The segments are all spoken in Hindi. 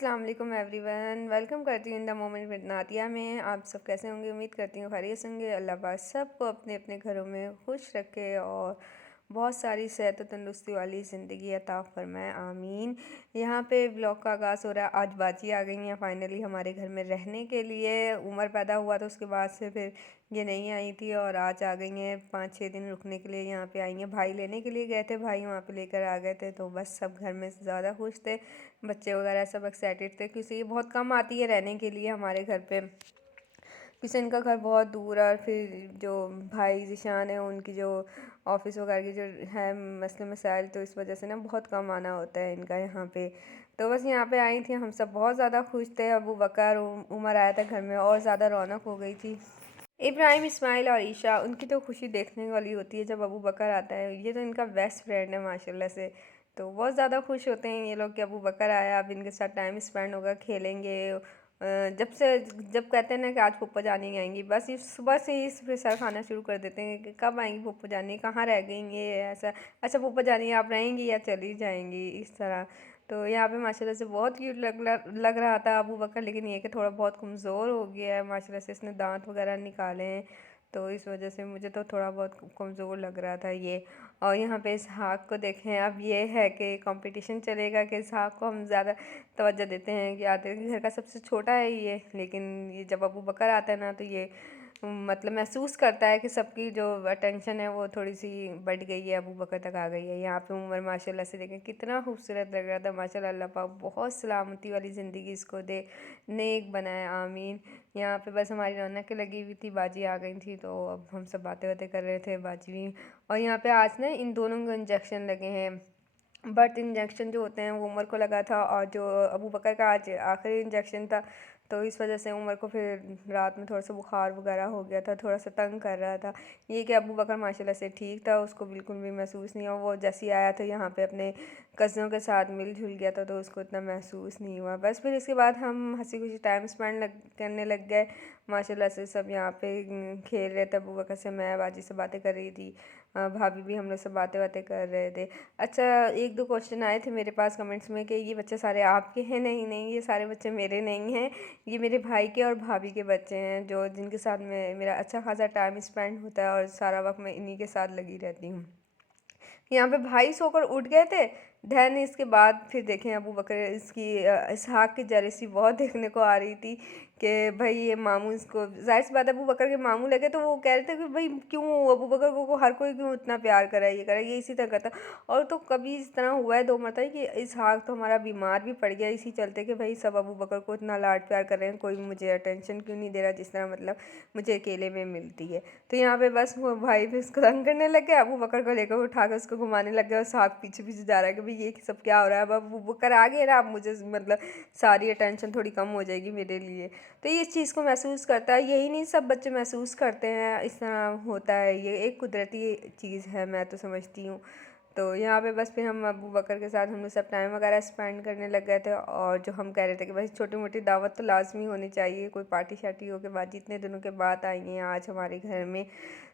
अस्सलाम वालेकुम एवरीवन, वेलकम करती हूँ इन द मोमेंट विद नातिया में। आप सब कैसे होंगे? उम्मीद करती हूँ खैरियत से होंगे। अल्लाह पाक सबको अपने अपने घरों में खुश रखे और बहुत सारी सेहत और तंदुरुस्ती वाली ज़िंदगी अता फरमाए, आमीन। यहाँ पे ब्लॉग का आगाज़ हो रहा है। आज बाजी आ गई हैं फाइनली हमारे घर में रहने के लिए। उमर पैदा हुआ तो उसके बाद से फिर ये नहीं आई थी और आज आ गई हैं 5-6 दिन रुकने के लिए। यहाँ पे आई हैं, भाई लेने के लिए गए थे, भाई वहाँ पे लेकर आ गए थे। तो बस सब घर में ज़्यादा खुश थे, बच्चे वगैरह सब एक्साइटेड थे क्योंकि ये बहुत कम आती है रहने के लिए हमारे घर पे, क्योंकि इनका घर बहुत दूर है। और फिर जो भाई ज़ीशान है उनकी जो ऑफिस वगैरह की जो है मसले मसाइल, तो इस वजह से ना बहुत कम आना होता है इनका यहाँ पे। तो बस यहाँ पे आई थी, हम सब बहुत ज़्यादा खुश थे। अबू बकर उमर आया था घर में और ज़्यादा रौनक हो गई थी। इब्राहिम, इस्माइल और ईशा, उनकी तो खुशी देखने वाली होती है जब अबू बकर आता है। ये तो इनका बेस्ट फ्रेंड है माशाल्लाह से। तो बहुत ज़्यादा खुश होते हैं ये लोग कि अबू बकर आया, अब इनके साथ टाइम स्पेंड होगा, खेलेंगे। जब कहते हैं ना कि आज पप्पा जानी आएंगी, बस ये सुबह से ही इस पे सर खाना शुरू कर देते हैं कि कब आएंगी पप्पा जानी, कहाँ रह गई ये ऐसा। अच्छा पप्पा जानी आप रहेंगी या चली जाएंगी, इस तरह। तो यहाँ पे माशाल्लाह से बहुत क्यूट लग रहा था अबू बकर, लेकिन ये कि थोड़ा बहुत कमज़ोर हो गया है माशाल्लाह से। इसने दांत वगैरह निकाले हैं, तो इस वजह से मुझे तो थोड़ा बहुत कमज़ोर लग रहा था ये। और यहाँ पे इसहाक को देखें, अब ये है कि कंपटीशन चलेगा कि इसहाक को हम ज़्यादा तवज्जो देते हैं कि आते हैं। घर का सबसे छोटा है ये, लेकिन ये जब अबू बकर आता है ना तो ये मतलब महसूस करता है कि सबकी जो अटेंशन है वो थोड़ी सी बढ़ गई है, अबू बकर तक आ गई है। यहाँ पे उमर माशाल्लाह से देखें कितना खूबसूरत लग रहा था माशाल्लाह। अल्लाह पाक बहुत सलामती वाली ज़िंदगी इसको दे, नेक बनाए, आमीन। यहाँ पे बस हमारी रौनक लगी हुई थी, बाजी आ गई थी तो अब हम सब बातें बातें कर रहे थे, बाजी भी। और यहाँ पे आज ना इन दोनों को इंजेक्शन लगे हैं। बर्थ इंजेक्शन जो होते हैं वो उमर को लगा था और जो अबू बकर का आज आखिरी इंजेक्शन था। तो इस वजह से उमर को फिर रात में थोड़ा सा बुखार वगैरह हो गया था, थोड़ा सा तंग कर रहा था। ये कि अबू बकर माशाल्लाह से ठीक था, उसको बिल्कुल भी महसूस नहीं हुआ। वो जैसे ही आया था यहाँ पे अपने कज़नों के साथ मिलजुल गया था, तो उसको इतना महसूस नहीं हुआ। बस फिर इसके बाद हम हंसी खुशी टाइम स्पेंड करने लग गए माशाल्लाह से। सब यहाँ पे खेल रहे थे, अबू बकर से मैं बाजी से बातें कर रही थी, भाभी भी हम लोग सब बातें बातें कर रहे थे। अच्छा, एक दो क्वेश्चन आए थे मेरे पास कमेंट्स में कि ये बच्चे सारे आपके हैं। नहीं नहीं, ये सारे बच्चे मेरे नहीं हैं, ये मेरे भाई के और भाभी के बच्चे हैं, जो जिनके साथ में मेरा अच्छा खासा टाइम स्पेंड होता है और सारा वक्त मैं इन्हीं के साथ लगी रहती हूँ। यहाँ पे भाई सोकर उठ गए थे। दैन इसके बाद फिर देखें अबू बकर इसकी इसहाक की जेलसी बहुत देखने को आ रही थी कि भाई ये मामू इसको, जाहिर सी बात है अबू बकर के मामू लगे तो वो कह रहे थे कि भाई क्यों अबू बकर को हर कोई क्यों इतना प्यार करा है, ये करा, ये इसी तरह करता। और तो कभी इस तरह हुआ है 2 मरतबा कि इसहाक तो हमारा बीमार भी पड़ गया इसी चलते कि भाई सब अबू बकर को इतना लाड प्यार कर रहे हैं, कोई मुझे अटेंशन क्यों नहीं दे रहा जिस तरह मतलब मुझे अकेले में मिलती है। तो यहाँ पे बस वो भाई भी उसको तंग करने लग गया, अबू बकर को लेकर उठा कर उसको घुमाने लग गया और साहब पीछे पीछे जा रहा है कि भाई ये सब क्या हो रहा है। अब अबू बकर आ गए ना, अब मुझे मतलब सारी अटेंशन थोड़ी कम हो जाएगी मेरे लिए। तो ये इस चीज़ को महसूस करता है, यही नहीं सब बच्चे महसूस करते हैं, इस तरह होता है, ये एक कुदरती चीज़ है मैं तो समझती हूँ। तो यहाँ पे बस फिर हम अबू बकर के साथ हम लोग सब टाइम वगैरह स्पेंड करने लग गए थे। और जो हम कह रहे थे कि भाई छोटी मोटी दावत तो लाजमी होनी चाहिए, कोई पार्टी शार्टी हो के बाद, जितने दिनों के बाद आई हैं आज हमारे घर में,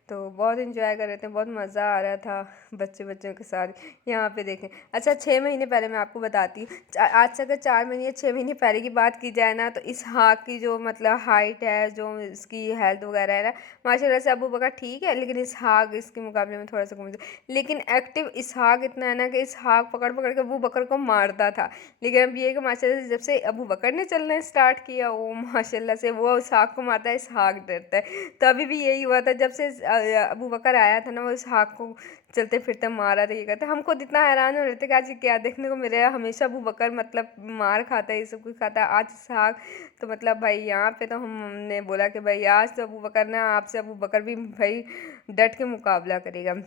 तो बहुत इंजॉय कर रहे थे, बहुत मज़ा आ रहा था बच्चों के साथ। यहाँ पे देखें, अच्छा 6 महीने पहले मैं आपको बताती हूँ, आज से अगर 4 महीने या 6 महीने पहले की बात की जाए ना, तो इसहाक की जो मतलब हाइट है, जो इसकी हेल्थ वगैरह है ना, माशाल्लाह से अबू बकर ठीक है, लेकिन इसहाक इसके मुकाबले में थोड़ा सा कमज़ोर। लेकिन एक्टिव इसहाक इतना है ना कि इसहाक पकड़ पकड़ के अबू बकर को मारता था। लेकिन अब ये है कि माशाल्लाह से जब से अबू बकर ने चलना स्टार्ट किया, वो माशाल्लाह से वो इसहाक को मारता है, इसहाक डरता है। तो अभी भी यही हुआ था, जब से अबू बकर आया था ना, वो इसहाक को चलते फिरते मारा था। ये कहते हम खुद इतना हैरान हो रहे थे कि आज क्या देखने को मिल रहा है। हमेशा अबू बकर मतलब मार खाता है, ये सब कुछ खाता है, आज इसहाक। तो मतलब भाई यहाँ पे तो हमने बोला कि भाई आज तो अबू बकर ना, आपसे अबू बकर भी भाई डट के मुकाबला करेगा।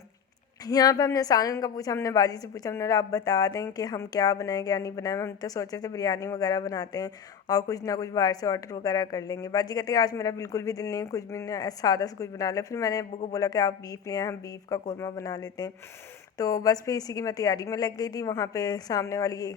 यहाँ पे हमने सालन का पूछा, हमने बाजी से पूछा, हमने आप बता दें कि हम क्या बनाएं क्या नहीं बनाएं। हम तो सोचे थे बिरयानी वगैरह बनाते हैं और कुछ ना कुछ बाहर से ऑर्डर वगैरह कर लेंगे। बाजी कहते हैं आज मेरा बिल्कुल भी दिल नहीं, कुछ भी नहीं, सादा से कुछ बना ले। फिर मैंने अब्बू को बोला कि आप बीफ ले आए, हम बीफ का कोरमा बना लेते हैं। तो बस फिर इसी की मैं तैयारी में लग गई थी। वहाँ पे सामने वाली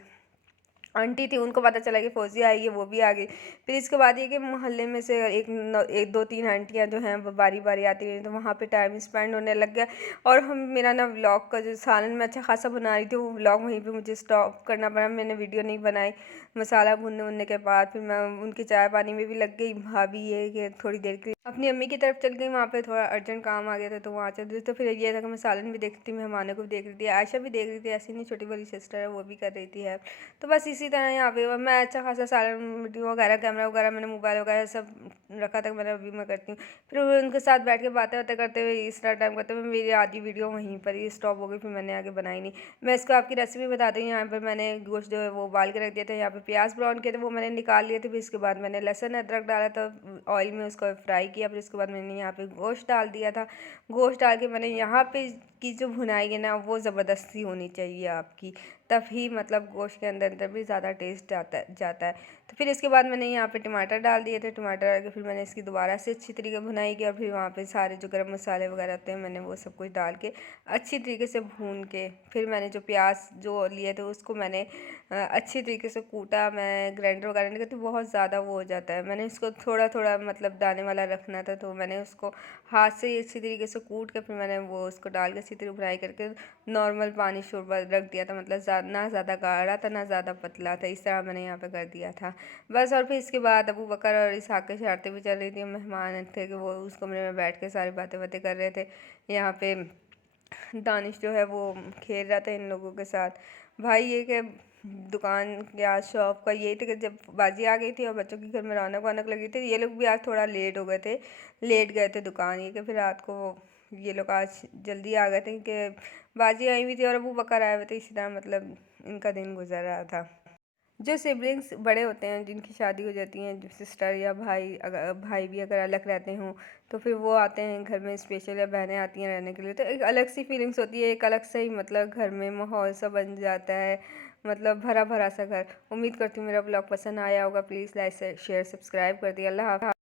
आंटी थी उनको पता चला कि फ़ौज़िया आई है, वो भी आ गई। फिर इसके बाद ये कि मोहल्ले में से एक दो तीन आंटियाँ जो हैं वो बारी बारी आती रहीं, तो वहाँ पे टाइम स्पेंड होने लग गया। और हम मेरा ना व्लॉग का जो सालन मैं अच्छा खासा बना रही थी, वो व्लॉग वहीं पे मुझे स्टॉप करना पड़ा, मैंने वीडियो नहीं बनाई। मसाला भूनने वूनने के बाद फिर मैं उनके चाय पानी में भी लग गई। भाभी ये कि थोड़ी देर के लिए अपनी अम्मी की तरफ चल गई, वहाँ पे थोड़ा अर्जेंट काम आ गया था तो वहाँ चल गई। तो फिर ये था कि मैं सालन भी देख रही थी, मेहमानों को भी देख रही थी, आयशा भी देख रही थी, ऐसी नहीं छोटी वाली सिस्टर है वो भी कर रही थी है। तो बस इसी तरह यहाँ पे मैं अच्छा खासा सारा वीडियो वगैरह कैमरा वगैरह मैंने मोबाइल वगैरह सब रखा था, मैंने अभी मैं करती हूँ। फिर उनके साथ बैठ के बातें बातें करते हुए इस तरह टाइम करते हुए मेरी आधी वीडियो वहीं पर ही स्टॉप हो गई, फिर मैंने आगे बनाई नहीं। मैं इसको आपकी रेसिपी बताती हूँ। यहाँ पर मैंने गोश्त जो है वो उबाल के रख दिया था, यहाँ पे प्याज ब्राउन किए थे वो मैंने निकाल लिए थे। फिर इसके बाद मैंने लहसुन अदरक डाला था ऑयल में, उसको फ्राई किया। फिर उसके बाद मैंने यहाँ पे गोश्त डाल दिया था। गोश्त डाल के मैंने यहाँ पे की जो भुनाई है ना वो ज़बरदस्ती होनी चाहिए आपकी, तभी मतलब गोश्त के अंदर भी ज़्यादा टेस्ट जाता है। तो फिर इसके बाद मैंने यहाँ पे टमाटर डाल दिए थे, टमाटर डाल के फिर मैंने इसकी दोबारा से अच्छी तरीके भुनाई की। और फिर वहाँ पे सारे जो गरम मसाले वगैरह होते हैं मैंने वो सब कुछ डाल के अच्छी तरीके से भून के फिर मैंने जो प्याज जो लिए थे उसको मैंने अच्छी तरीके से कूटा। मैं ग्राइंडर वगैरह नहीं करती, बहुत ज़्यादा वो हो जाता है। मैंने इसको थोड़ा थोड़ा मतलब दाने वाला रखना था, तो मैंने उसको हाथ से ही अच्छी तरीके से कूट के फिर मैंने वो उसको डाल के अच्छी तरह फ्राई करके नॉर्मल पानी शोरबा रख दिया था। मतलब ना ज़्यादा गाढ़ा था ना ज़्यादा पतला था, इस तरह मैंने यहाँ पे कर दिया था बस। और फिर इसके बाद अबू बकर और इसहाक की शरारतें भी चल रही थी, मेहमान थे कि वो उस कमरे में बैठ के सारी बातें बातें कर रहे थे। यहाँ पे दानिश जो है वो खेल रहा था इन लोगों के साथ। भाई ये कि दुकान या शॉप का यही था कि जब बाजी आ गई थी और बच्चों की घर में रौनक वौनक लगी थी, ये लोग भी आज थोड़ा लेट हो गए थे, लेट गए थे दुकान। ये कि फिर रात को ये लोग आज जल्दी आ गए थे कि बाजी आई हुई थी और अबू बकर आए हुए थे, इसी तरह मतलब इनका दिन गुजर रहा था। जो सिबलिंग्स बड़े होते हैं जिनकी शादी हो जाती है, जो सिस्टर या भाई, अगर भाई भी अगर अलग रहते हों तो फिर वो आते हैं घर में स्पेशल, या बहनें आती हैं रहने के लिए, तो एक अलग सी फीलिंग्स होती है, एक अलग से ही मतलब घर में माहौल सा बन जाता है, मतलब भरा भरा सा घर। उम्मीद करती हूँ मेरा ब्लॉग पसंद आया होगा। प्लीज़ लाइक शेयर सब्सक्राइब कर दिया। अल्लाह हाफ़िज़।